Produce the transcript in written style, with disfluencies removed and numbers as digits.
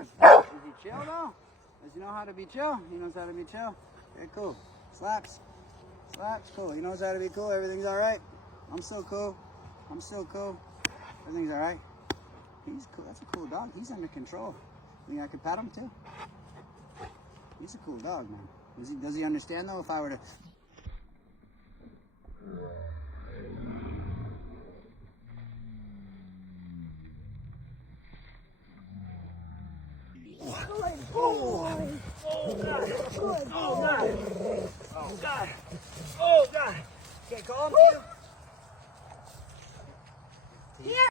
Is he chill though? Does he know how to be chill? He knows how to be chill? Okay, cool. Slaps. Slaps, cool. He knows how to be cool. Everything's alright. I'm still cool. I'm still cool. Everything's alright. He's cool. That's a cool dog. He's under control. Think I could pat him too? He's a cool dog, man. Does he understand though if I were to... Oh, God. Oh, God. Oh, God. Okay, calm, you.